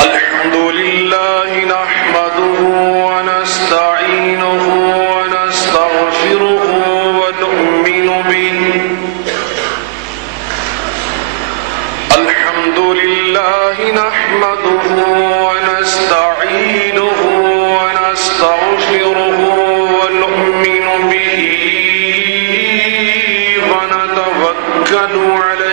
الحمد لله نحمده ونستعينه ونستغفره ونؤمن به. الحمد لله نحمده ونستعينه ونستغفره ونؤمن به ونتوكل عليه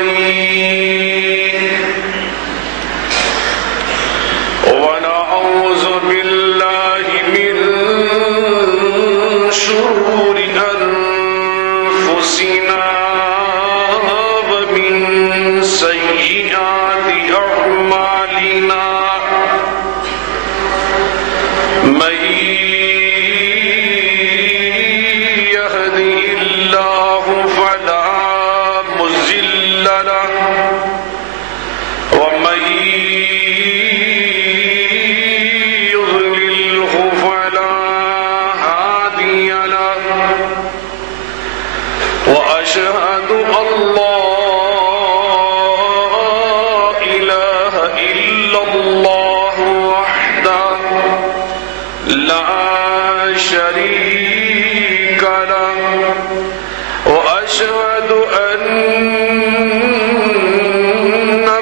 ونعوذ بالله من شرور أنفسنا ومن سيئات أعمالنا. من يهده الله فلا مضل له ومن يضلله فلا هادي له. وأشهد أن لا إله إلا الله وحده لا شريك له. وأشهد أن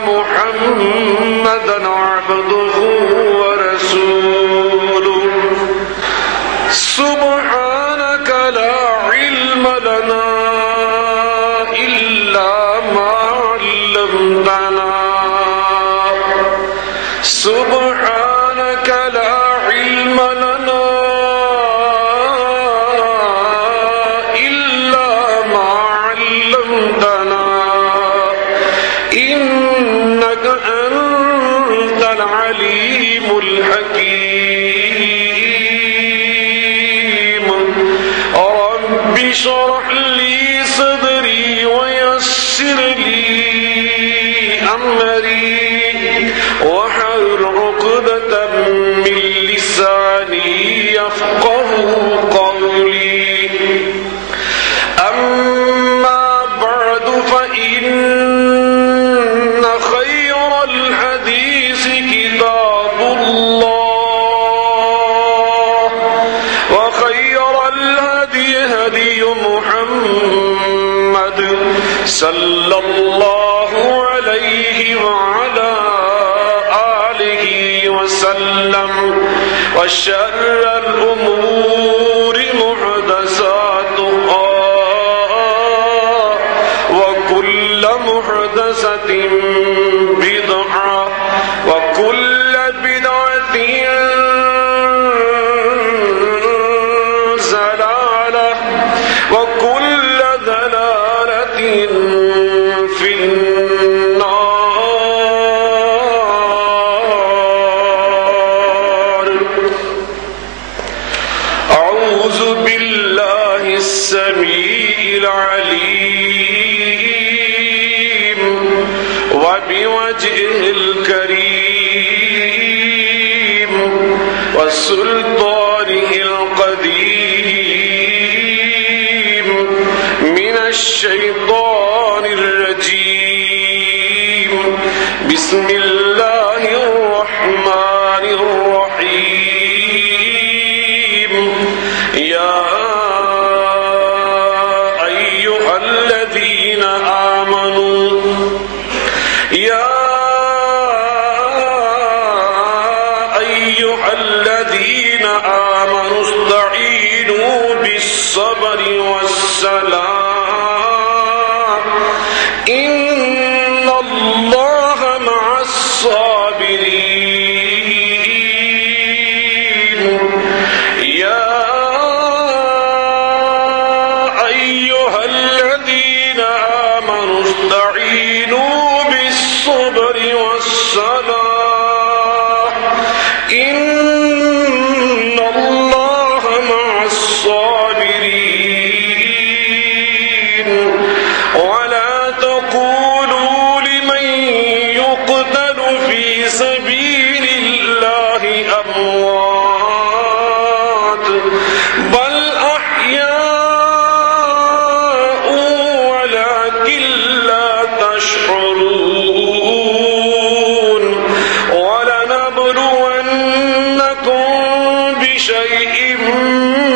محمدا عبده ورسوله. سبحانك لا علم لنا إلا ما علمتنا. سبحانك لا علم لنا إلا ما علمتنا إنك أنت العليم الحكيم. رب اشرح لي صدري ويسر لي أمري واحلل عقدة من لساني يفقهوا قولي. أما بعد فإن خير الحديث كتاب الله وخير الهدي هدي محمد صلى الله عليه وعلى آله وسلم. وشر الأمور محدثاتها وكل محدثة بدعة وكل بدعة ضلالة وكل ضلالة في النار. أعوذ بالله السميع العليم وبوجهه الكريم وسلطانه القديم من الشيطان الرجيم. بسم الله الرحمن الرحيم. يا أيها الذين آمنوا يا أيها الذين آمنوا استعينوا بالصبر والصلاة إن الله مع الصابرين. يا أيها الذين آمنوا استعينوا بالصبر والصلاة إن الله مع الصابرين. ولا تقولوا لمن يقتل في سبيل الله أموات بل أحياء ولكن لا تشعرون. يشعرون ولنبلونكم بشيء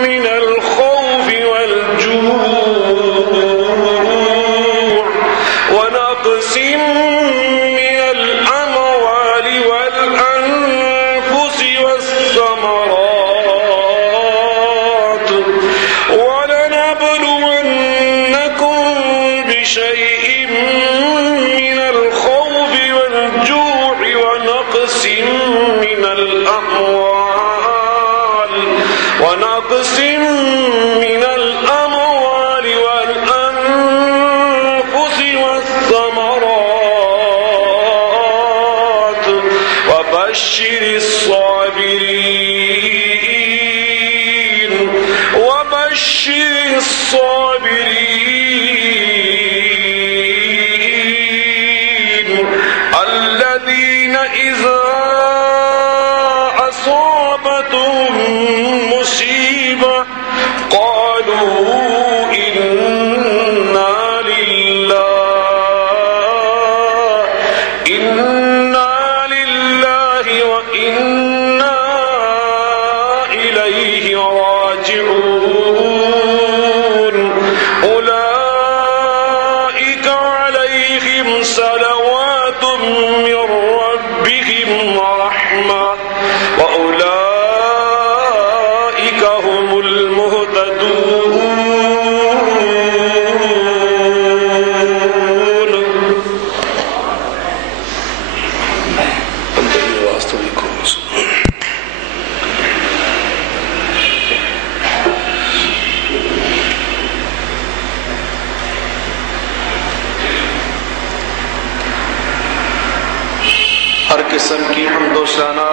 من الخوف والجوع ونقص من الأموال والأنفس والثمرات ولنبلونكم بشيء من الخوف والجوع ونقص من الأموال والأنفس والثمرات وبشر الصابرين الذين إذا أصابتهم مصيبة قالوا إنا لله وإنا إليه راجعون أولئك عليهم صلوات من ربهم ورحمة وأولئك هم المهتدون. ہر قسم کی حمد و ثنا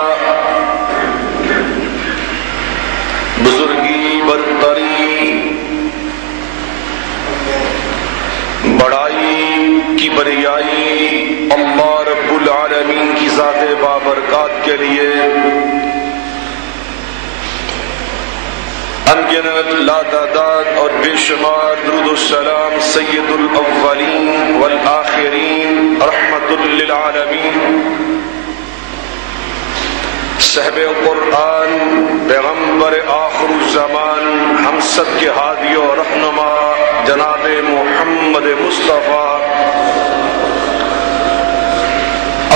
بزرگی برتری بڑائی کی بریائی اللہ رب العالمین کی ذات بابرکات کے لیے انگنت لا تعداد اور بے شمار درود السلام سید الاولین والآخرین رحمت للعالمین صاحب قرآن پیغمبر آخر الزمان ہم سب کے ہادی و رہنما جناب محمد مصطفیٰ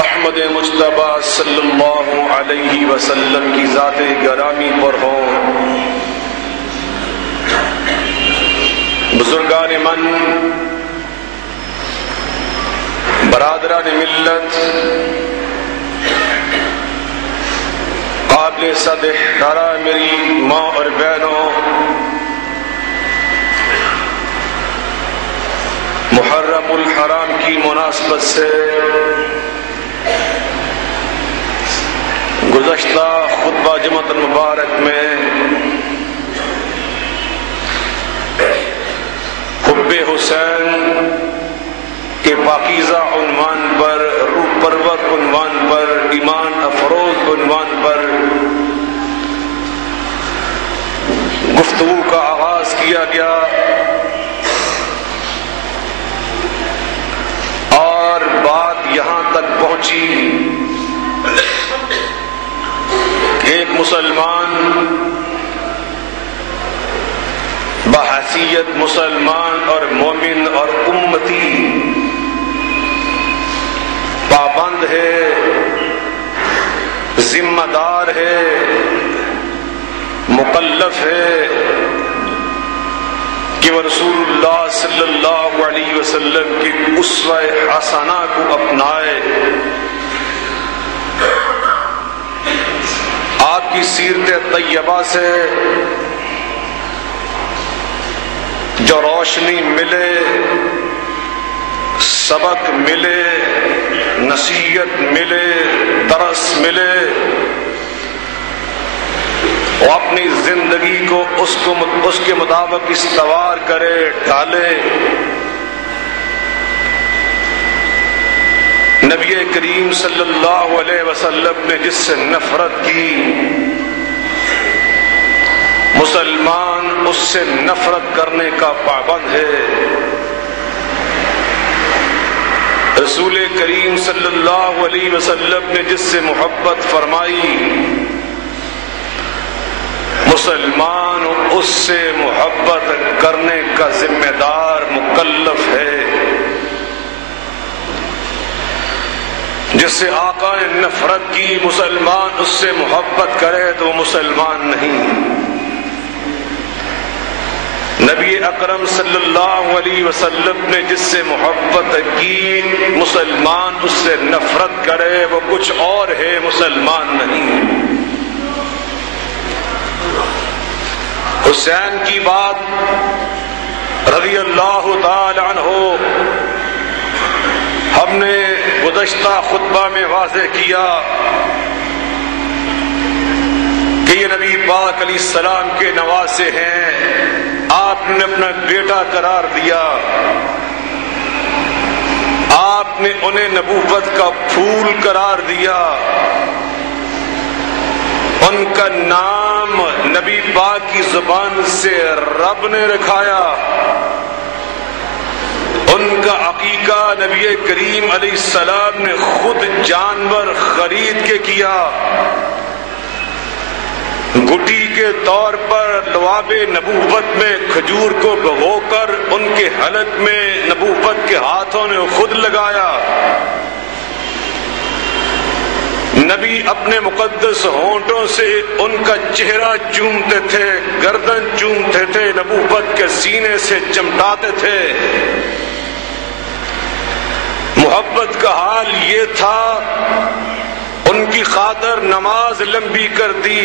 احمد مجتبیٰ صلی اللہ علیہ وسلم کی ذات گرامی پر ہوں. بزرگان من، برادران ملت، قابل صد احترام میری ماں اور بہنوں، محرم الحرام کی مناسبت سے گزشتہ خطبہ جمعۃ المبارک میں حب حسین کے پاکیزہ عنوان پر، روح پرور عنوان پر، ایمان افروز عنوان پر گفتگو کا آغاز کیا گیا اور بات یہاں تک پہنچی کہ ایک مسلمان بحیثیت مسلمان اور مومن اور امتی پابند ہے، ذمہ دار ہے، مکلف ہے کہ وہ رسول اللہ صلی اللہ علیہ وسلم کی اسوہ حسنہ کو اپنائے، آپ کی سیرت طیبہ سے جو روشنی ملے، سبق ملے، نصیحت ملے، درس ملے، وہ اپنی زندگی کو اس کے مطابق استوار کرے، ڈالے. نبی کریم صلی اللہ علیہ وسلم نے جس سے نفرت کی، مسلمان اس سے نفرت کرنے کا پابند ہے. رسول کریم صلی اللہ علیہ وسلم نے جس سے محبت فرمائی، مسلمان اس سے محبت کرنے کا ذمہ دار مکلف ہے۔ جس سے آقا نے نفرت کی، مسلمان اس سے محبت کرے تو مسلمان نہیں۔ نبی اکرم صلی اللہ علیہ وسلم نے جس سے محبت کی، مسلمان اس سے نفرت کرے وہ کچھ اور ہے، مسلمان نہیں۔ حسین کی بات رضی اللہ تعالی عنہ ہم نے گزشتہ خطبہ میں واضح کیا کہ یہ نبی پاک علیہ السلام کے نواسے ہیں، آپ نے اپنا بیٹا قرار دیا، آپ نے انہیں نبوت کا پھول قرار دیا، ان کا نام نبی پاک کی زبان سے رب نے رکھایا، ان کا عقیقہ نبی کریم علیہ السلام نے خود جانور خرید کے کیا، گٹی کے طور پر لعاب نبوت میں کھجور کو بھگو کر ان کے حلق میں نبوت کے ہاتھوں نے خود لگایا۔ نبی اپنے مقدس ہونٹوں سے ان کا چہرہ چومتے تھے، گردن چومتے تھے، نبوت کے سینے سے چمٹاتے تھے۔ محبت کا حال یہ تھا، ان کی خاطر نماز لمبی کر دی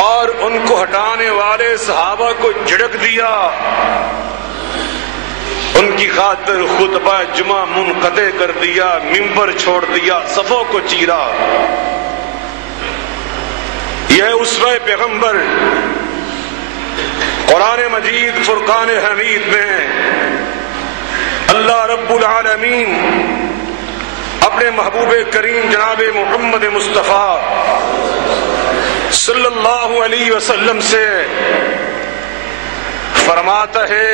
اور ان کو ہٹانے والے صحابہ کو جھڑک دیا، ان کی خاطر خطبہ جمعہ منقطع کر دیا، منبر چھوڑ دیا، صفوں کو چیرا۔ یہ اسوہ پیغمبر قرآن مجید فرقان حمید میں اللہ رب العالمین اپنے محبوب کریم جناب محمد مصطفیٰ صلی اللہ علیہ وسلم سے فرماتا ہے،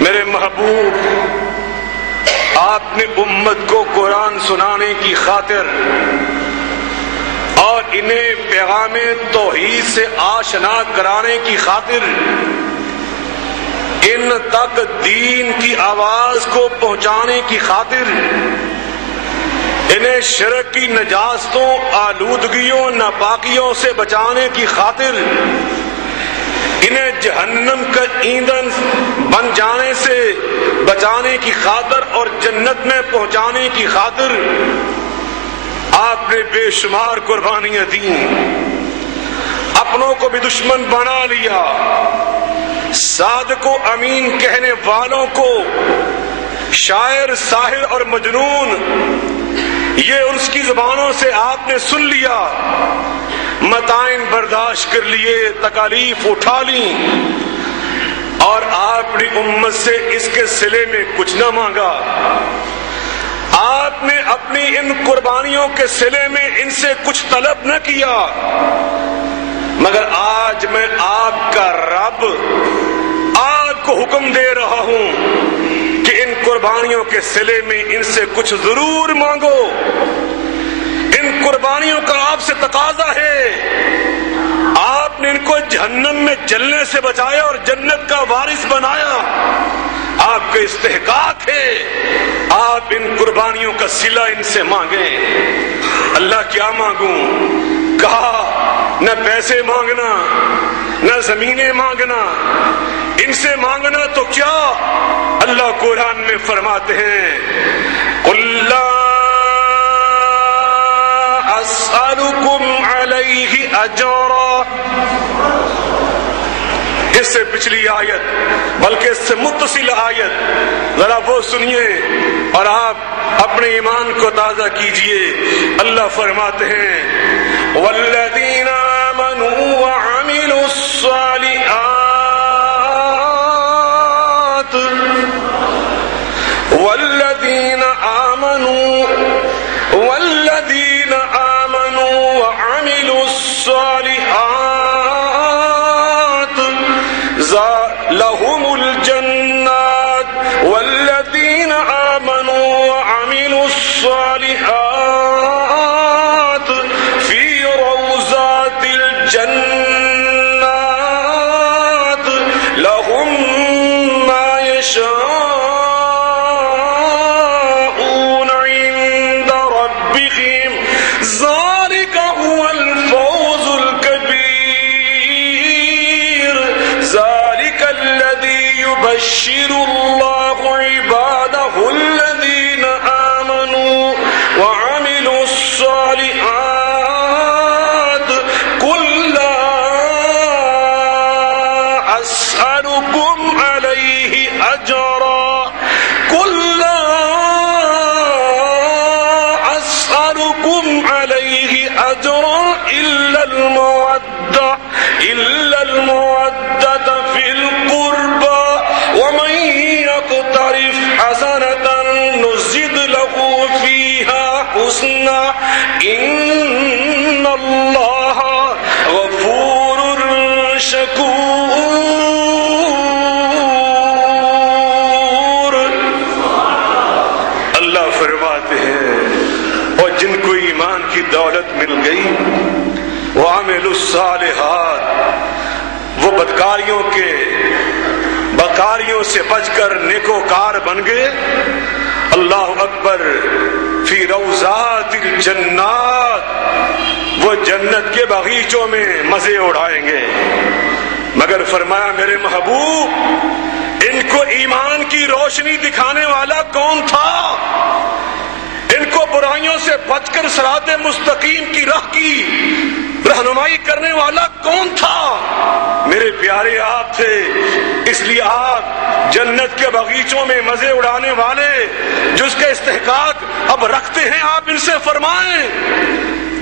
میرے محبوب، آپ نے امت کو قرآن سنانے کی خاطر اور انہیں پیغام توحید سے آشنا کرانے کی خاطر ان تک دین کی آواز کو پہنچانے کی خاطر، انہیں شرک کی نجاستوں، آلودگیوں، ناپاکیوں سے بچانے کی خاطر، انہیں جہنم کا ایندھن بن جانے سے بچانے کی خاطر اور جنت میں پہنچانے کی خاطر آپ نے بے شمار قربانیاں دیں، اپنوں کو بھی دشمن بنا لیا، صادق و امین کہنے والوں کو شاعر، ساحر اور مجنون یہ اس کی زبانوں سے آپ نے سن لیا، متائن برداشت کر لیے، تکالیف اٹھا لی، اور آپ نے امت سے اس کے صلے میں کچھ نہ مانگا۔ آپ نے اپنی ان قربانیوں کے صلے میں ان سے کچھ طلب نہ کیا، مگر آج میں آپ کا رب آپ کو حکم دے رہا ہوں کہ ان قربانیوں کے صلے میں ان سے کچھ ضرور مانگو۔ ان قربانیوں کا آپ سے تقاضا ہے، آپ نے ان کو جہنم میں جلنے سے بچایا اور جنت کا وارث بنایا، آپ کا استحقاق ہے، آپ ان قربانیوں کا صلہ ان سے مانگیں۔ اللہ کیا مانگوں؟ کہا نہ پیسے مانگنا، نہ زمینیں مانگنا، ان سے مانگنا تو کیا؟ اللہ قرآن میں فرماتے ہیں، قُلْ لَا أَسْأَلُكُمْ عَلَيْهِ أَجْرًا، اس سے پچھلی آیت بلکہ اس سے متصل آیت ذرا وہ سنیے اور آپ اپنے ایمان کو تازہ کیجئے۔ اللہ فرماتے ہیں، وَالَّذِينَ آمَنُوا وَعَمِلُوا الصَّالِحَاتِ وَالَّذِينَ آمَنُوا وَعَمِلُوا الصَّالِحَاتِ لَهُمُ الْجَنَّاتُ إلا المودة في القربى ومن يقترف حسنة نزد له فيها حسنا إن الله غفور شکور. اللہ فرماتے ہیں اور جن کو ایمان کی دولت مل گئی وعملوا الصالحات، وہ بدکاریوں سے بچ کر نیکوکار بن گئے. اللہ اکبر. فی روضات الجنات، وہ جنت کے باغیچوں میں مزے اڑائیں گے. مگر فرمایا میرے محبوب ان کو ایمان کی روشنی دکھانے والا کون تھا؟ ان کو برائیوں سے بچ کر صراط مستقیم کی راہ کی رہنمائی کرنے والا کون تھا؟ میرے پیارے آپ تھے. اس لیے آپ جنت کے باغیچوں میں مزے اڑانے والے جس کا استحقاق اب رکھتے ہیں، آپ ان سے فرمائیں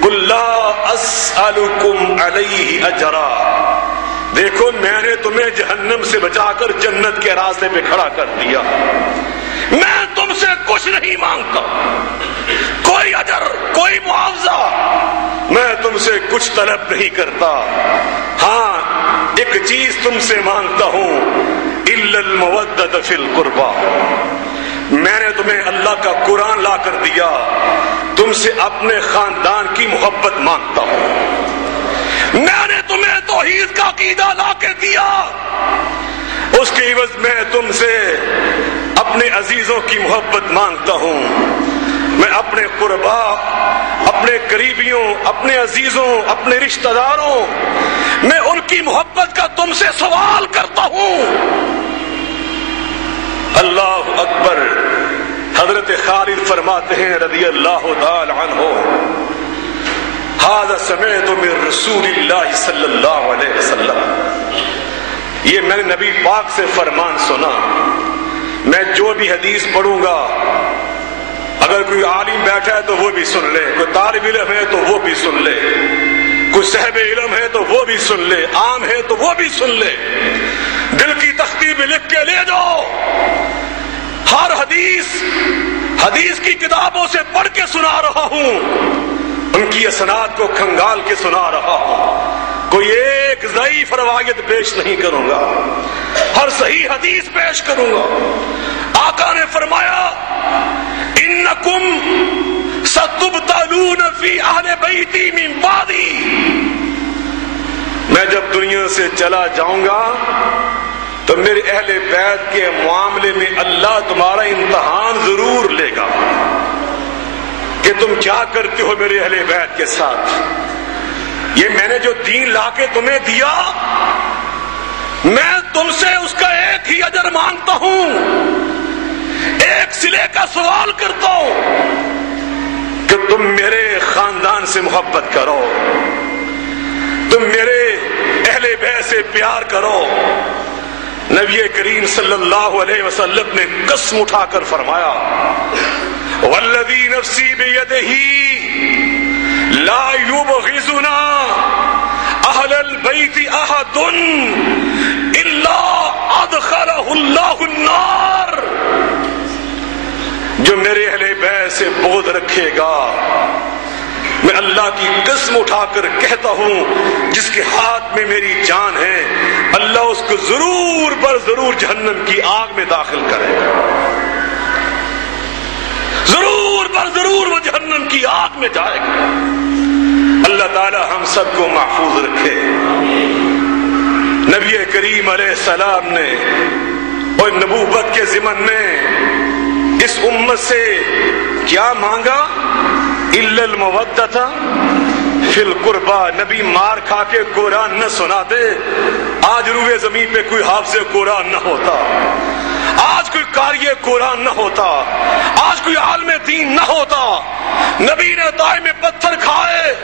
قل لا اسألکم علیہ اجرا. دیکھو میں نے تمہیں جہنم سے بچا کر جنت کے راستے پہ کھڑا کر دیا. میں تم سے کچھ نہیں مانگتا، کوئی اجر، کوئی معاوضہ، میں تم سے کچھ طلب نہیں کرتا. ہاں ایک چیز تم سے مانگتا ہوں، الا المودۃ فی القربى. میں نے تمہیں اللہ کا قرآن لا کر دیا، تم سے اپنے خاندان کی محبت مانگتا ہوں. میں نے تمہیں توحید کا عقیدہ لا کے دیا، اس کے عوض میں تم سے اپنے عزیزوں کی محبت مانگتا ہوں. میں اپنے قربا، اپنے قریبیوں، اپنے عزیزوں، اپنے رشتہ داروں، میں ان کی محبت کا تم سے سوال کرتا ہوں. اللہ اکبر. حضرت خالد فرماتے ہیں رضی اللہ تعالی عنہ، هذا سمعت من رسول اللہ صلی اللہ علیہ وسلم. یہ میں نے نبی پاک سے فرمان سنا. میں جو بھی حدیث پڑھوں گا، اگر کوئی عالم بیٹھا ہے تو وہ بھی سن لے، کوئی طالب علم ہے تو وہ بھی سن لے، کوئی صاحب علم ہے تو وہ بھی سن لے، عام ہے تو وہ بھی سن لے. دل کی تختی میں لکھ کے لے جاؤ. ہر حدیث کی کتابوں سے پڑھ کے سنا رہا ہوں، ان کی اسناد کو کھنگال کے سنا رہا ہوں. کوئی ایک ضعیف روایت پیش نہیں کروں گا، ہر صحیح حدیث پیش کروں گا. آقا نے فرمایا انکم ستبتلون فی اہل بیتی من بعدی. میں جب دنیا سے چلا جاؤں گا تو میرے اہل بیت کے معاملے میں اللہ تمہارا امتحان ضرور لے گا کہ تم کیا کرتے ہو میرے اہل بیت کے ساتھ. یہ میں نے جو دین لا کے تمہیں دیا، میں تم سے اس کا ایک ہی اجر مانگتا ہوں، ایک صلے کا سوال کرتا ہوں کہ تم میرے خاندان سے محبت کرو، تم میرے اہل بیت سے پیار کرو. نبی کریم صلی اللہ علیہ وسلم نے قسم اٹھا کر فرمایا والذی نفسی بیدہ لا یبغضنا اہل البیت احد الا ادخلہ اللہ النار. جو میرے اہل بیت سے بغض رکھے گا، میں اللہ کی قسم اٹھا کر کہتا ہوں جس کے ہاتھ میں میری جان ہے، اللہ اس کو ضرور پر ضرور جہنم کی آگ میں داخل کرے گا. ضرور پر ضرور وہ جہنم کی آگ میں جائے گا. اللہ تعالی ہم سب کو محفوظ رکھے. نبی کریم علیہ السلام نے اور نبوت کے ضمن میں اس امت سے کیا مانگا؟ الا المودۃ فی القربى. نبی مار کھا کے قرآن نہ سناتے، آج روئے زمین پہ کوئی حافظ قرآن نہ ہوتا، آج کوئی قاری قرآن نہ ہوتا، آج کوئی عالم دین نہ ہوتا. نبی نے دائیں میں پتھر کھائے،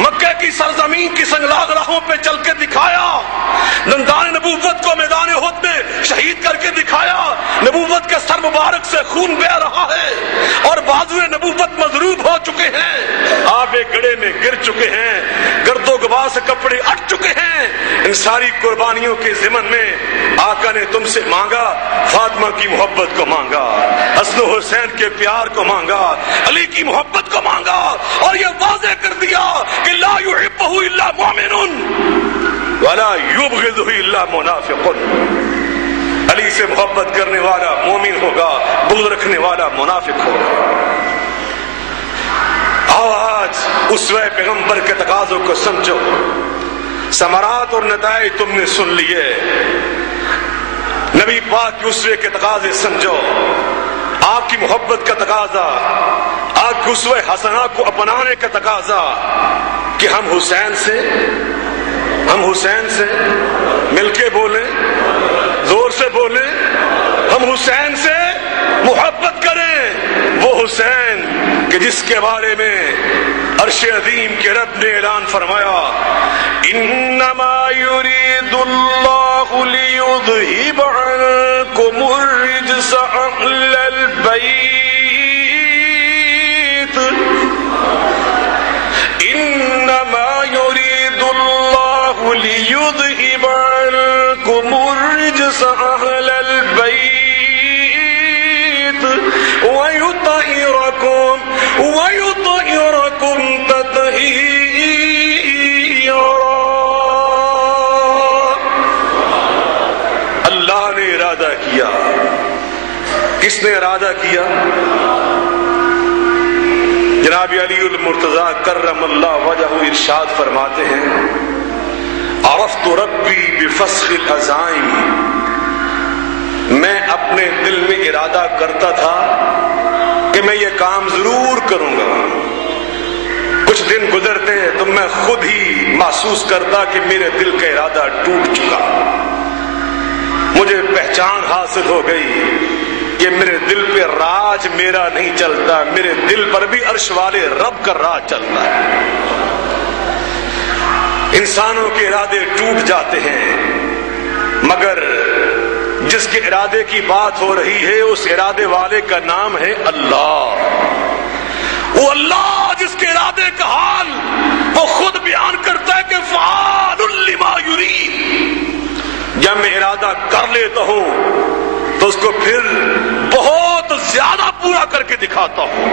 مکہ کی سرزمین کی سنگلاگ راہوں پہ چل کے دکھایا، دندان نبوت کو میدان احد میں شہید کر کے دکھایا، نبوت کے سر مبارک سے خون بہ رہا ہے اور بازوئے نبوت مضروب ہو چکے ہیں، آب گڑے میں گر چکے ہیں، گرد و غبار سے کپڑے اٹ چکے ہیں۔ ان ساری قربانیوں کے ضمن میں آقا نے تم سے مانگا، فاطمہ کی محبت کو مانگا، حسن و حسین کے پیار کو مانگا، علی کی محبت کو مانگا، اور یہ واضح کر دیا کہ لا يحبہ الا مؤمن ولا یبغضہ الا منافق۔ علی سے محبت کرنے والا مومن ہوگا، بغض رکھنے والا منافق ہوگا۔ آؤ آج اسوہ پیغمبر کے تقاضوں کو سمجھو، ثمرات اور نتائج تم نے سن لیے، نبی پاک کے اسوے کے تقاضے سمجھو، آپ کی محبت کا تقاضا، آپ کی اسوہ حسنہ کو اپنانے کا تقاضا کہ ہم حسین سے مل کے بولیں، زور سے بولیں، ہم حسین سے محبت کریں، وہ حسین کہ جس کے بارے میں عرش عظیم کے رب نے اعلان فرمایا، انما یرید اللہ لیذہب عنکم الرجس اہل البیت، انما یرید اللہ لیذہب عنکم الرجس اہل البیت وَيُطَهِّرَكُمْ تَطْهِيرًا۔ اللہ نے ارادہ کیا، کس نے ارادہ کیا؟ جناب علی المرتضیٰ کرم اللہ وجہہ ارشاد فرماتے ہیں، عرفت ربی بفسخ العزائم، میں اپنے دل میں ارادہ کرتا تھا کہ میں یہ کام ضرور کروں گا، کچھ دن گزرتے تو میں خود ہی محسوس کرتا کہ میرے دل کا ارادہ ٹوٹ چکا، مجھے پہچان حاصل ہو گئی کہ میرے دل پہ راج میرا نہیں چلتا، میرے دل پر بھی عرش والے رب کا راج چلتا ہے۔ انسانوں کے ارادے ٹوٹ جاتے ہیں، مگر جس کے ارادے کی بات ہو رہی ہے اس ارادے والے کا نام ہے اللہ۔ وہ اللہ جس کے ارادے کا حال وہ خود بیان کرتا ہے کہ فعال لما یرید، جب میں ارادہ کر لیتا ہوں تو اس کو پھر بہت زیادہ پورا کر کے دکھاتا ہوں۔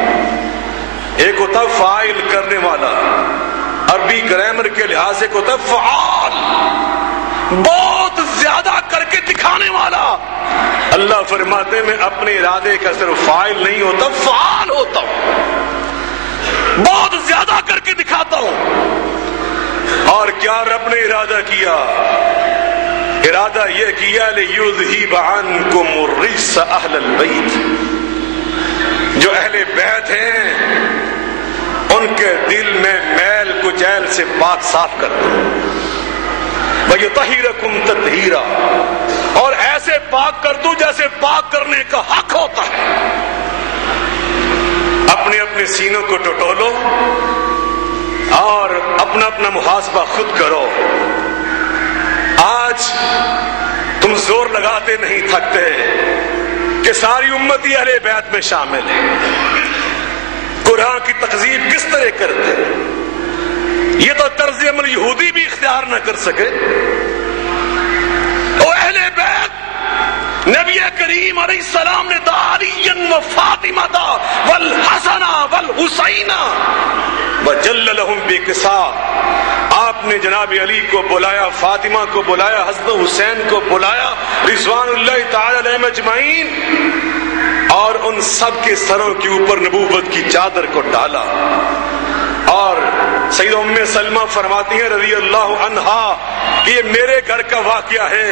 ایک ہوتا ہے فاعل کرنے والا، عربی گرامر کے لحاظ سے ایک ہوتا ہے فعال، بہت زیادہ کر کے دکھانے والا۔ اللہ فرماتے ہیں میں اپنے ارادے کا صرف فاعل نہیں ہوتا، فعال ہوتا ہوں، بہت زیادہ کر کے دکھاتا ہوں۔ اور کیا رب نے ارادہ کیا؟ ارادہ یہ کیا لیذہب عنکم الرجس اہل البیت، جو اہل بیت ہیں ان کے دل میں میل کچیل سے پاک صاف کر دو، وَيُطَهِّرَكُمْ تَطْهِيرًا، اور ایسے پاک کر دوں جیسے پاک کرنے کا حق ہوتا ہے۔ اپنے اپنے سینوں کو ٹٹولو اور اپنا اپنا محاسبہ خود کرو۔ آج تم زور لگاتے نہیں تھکتے کہ ساری امتی اہل بیت میں شامل ہے، قرآن کی تکذیب کس طرح کرتے؟ یہ تو طرز عمل یہودی بھی اختیار نہ کر سکے۔ او اہل بیت، نبی کریم علیہ السلام نے علی و فاطمہ والحسن والحسین وجل لهم بکسا، آپ نے جناب علی کو بلایا، فاطمہ کو بلایا، حسن حسین کو بلایا رضوان اللہ تعالی علیہم اجمعین، اور ان سب کے سروں کے اوپر نبوت کی چادر کو ڈالا۔ اور سید ام سلمہ فرماتی ہیں رضی اللہ عنہا کہ یہ میرے گھر کا واقعہ ہے،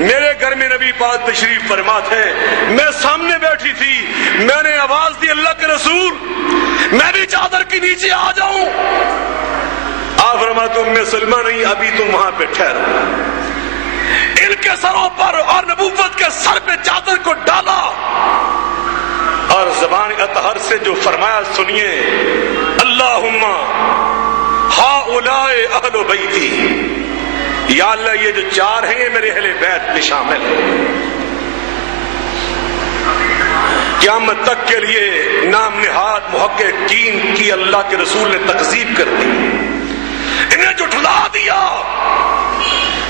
میرے گھر میں نبی پاک تشریف فرما تھے، میں سامنے بیٹھی تھی، میں نے آواز دی اللہ کے رسول میں بھی چادر کے نیچے آ جاؤں؟ آپ فرماتے ام سلمہ نہیں، ابھی تم وہاں پہ ٹھہرو۔ ان کے سروں پر اور نبوت کے سر پہ چادر کو ڈالا اور زبان اطہر سے جو فرمایا سنیے، اللہم ہؤلاء اہل بیتی، یا اللہ یہ جو چار ہیں یہ میرے اہل بیت میں شامل ہیں۔ قیامت تک کے لیے نام نہاد محققین کی اللہ کے رسول نے تکذیب کر دی، انہیں جھٹلا دیا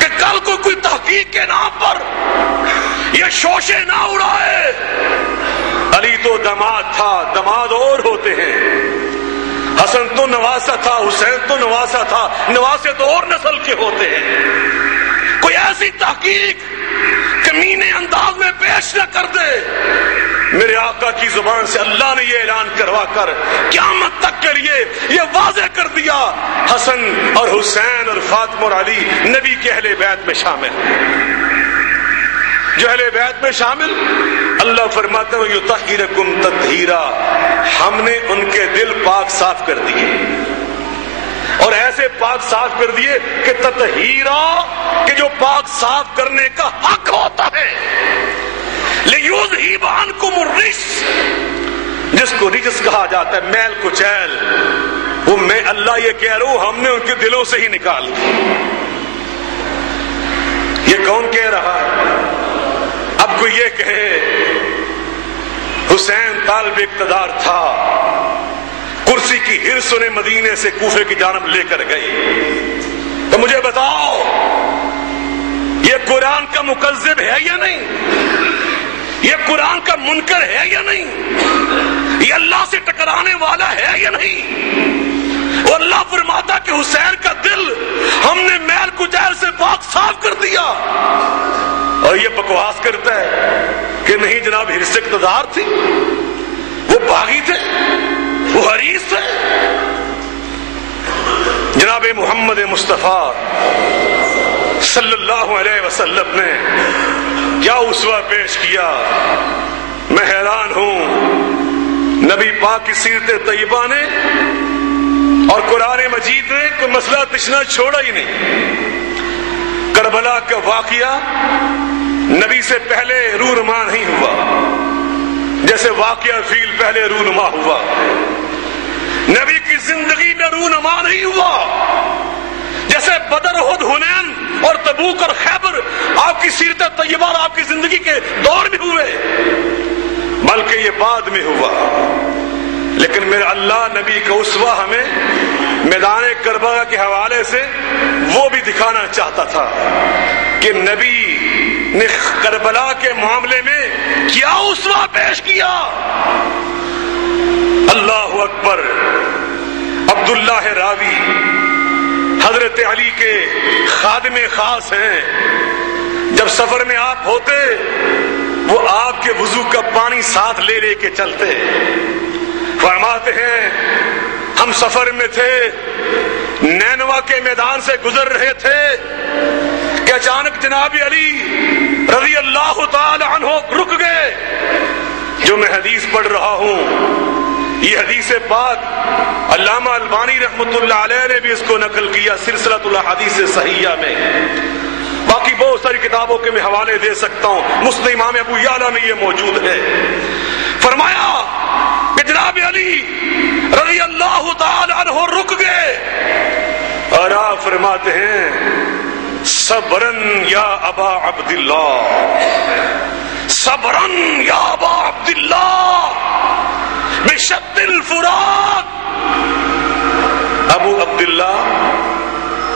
کہ کل کو کوئی تحقیق کے نام پر یہ شوشے نہ اڑائے۔ علی تو دماد تھا، دماد اور ہوتے ہیں، حسن تو نواسا تھا، حسین تو نواسا تھا، نواسے تو اور نسل کے ہوتے ہیں۔ کوئی ایسی تحقیق کمینے انداز میں پیش نہ کر دے۔ میرے آقا کی زبان سے اللہ نے یہ اعلان کروا کر قیامت تک کے لیے یہ واضح کر دیا، حسن اور حسین اور فاطمہ اور علی نبی کے اہل بیت میں شامل ہیں۔ جو اہل بیت میں شامل، اللہ فرماتے ہیں یطہرکم تطہیرا، ہم نے ان کے دل پاک صاف کر دیے، اور ایسے پاک صاف کر دیے کہ تطہیرا کہ جو پاک صاف کرنے کا حق ہوتا ہے، لیذہب عنکم الرجس، جس کو رجس کہا جاتا ہے، میل کچیل، وہ میں اللہ یہ کہہ رہا ہوں ہم نے ان کے دلوں سے ہی نکال دی۔ یہ کون کہہ رہا ہے؟ اب کوئی یہ کہے حسین طالب اقتدار تھا، کرسی کی ہرس انہیں مدینے سے کوفے کی جانب لے کر گئی، تو مجھے بتاؤ یہ قرآن کا مکذب ہے یا نہیں؟ یہ قرآن کا منکر ہے یا نہیں؟ یہ اللہ سے ٹکرانے والا ہے یا نہیں؟ اور اللہ فرماتا کہ حسین کا دل ہم نے میل کچیل سے پاک صاف کر دیا، اور یہ بکواس کرتا ہے کہ نہیں جناب ہرس اقتدار تھی، وہ باغی تھے، وہ حریص تھے۔ جناب محمد مصطفیٰ صلی اللہ علیہ وسلم نے کیا اسوہ پیش کیا، میں حیران ہوں۔ نبی پاک کی سیرت طیبہ نے اور قرآن مجید نے کوئی مسئلہ تشنا چھوڑا ہی نہیں۔ کربلا کا واقعہ نبی سے پہلے رونما نہیں ہوا، جیسے واقعہ فیل پہلے رونما ہوا، نبی کی زندگی میں رونما نہیں ہوا، جیسے بدر، احد، حنین اور تبوک اور خیبر آپ کی سیرت طیبہ اور آپ کی زندگی کے دور میں ہوئے، بلکہ یہ بعد میں ہوا۔ لیکن میرا اللہ نبی کا اسوہ ہمیں میدان کربلا کے حوالے سے وہ بھی دکھانا چاہتا تھا کہ نبی نے کربلا کے معاملے میں کیا اسوہ پیش کیا۔ اللہ اکبر۔ عبداللہ راوی حضرت علی کے خادم خاص ہیں، جب سفر میں آپ ہوتے وہ آپ کے وضو کا پانی ساتھ لے لے کے چلتے۔ فرماتے ہیں ہم سفر میں تھے، نینوا کے میدان سے گزر رہے تھے کہ اچانک جناب علی رضی اللہ تعالی عنہ رک گئے۔ جو میں حدیث پڑھ رہا ہوں یہ حدیث پاک علامہ البانی رحمۃ اللہ علیہ نے بھی اس کو نقل کیا سلسلۃ الاحادیث صحیحہ میں، باقی بہت ساری کتابوں کے میں حوالے دے سکتا ہوں، مسند امام ابو یعلا میں یہ موجود ہے۔ فرمایا کہ جناب علی رضی اللہ تعالی عنہ رک گئے اور آپ فرماتے ہیں صبرن یا ابا عبداللہ، صبرن یا ابا عبداللہ بشط الفرات۔ ابو عبداللہ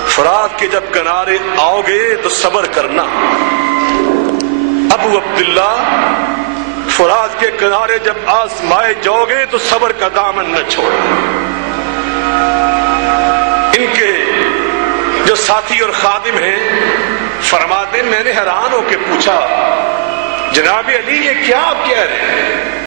فرات کے جب کنارے آؤ گے تو صبر کرنا۔ ابو عبداللہ فرات کے کنارے جب آزمائے جاؤ گے تو صبر کا دامن نہ چھوڑنا۔ ان کے جو ساتھی اور خادم ہیں فرماتے ہیں میں نے حیران ہو کے پوچھا جناب علی یہ کیا آپ کہہ رہے ہیں؟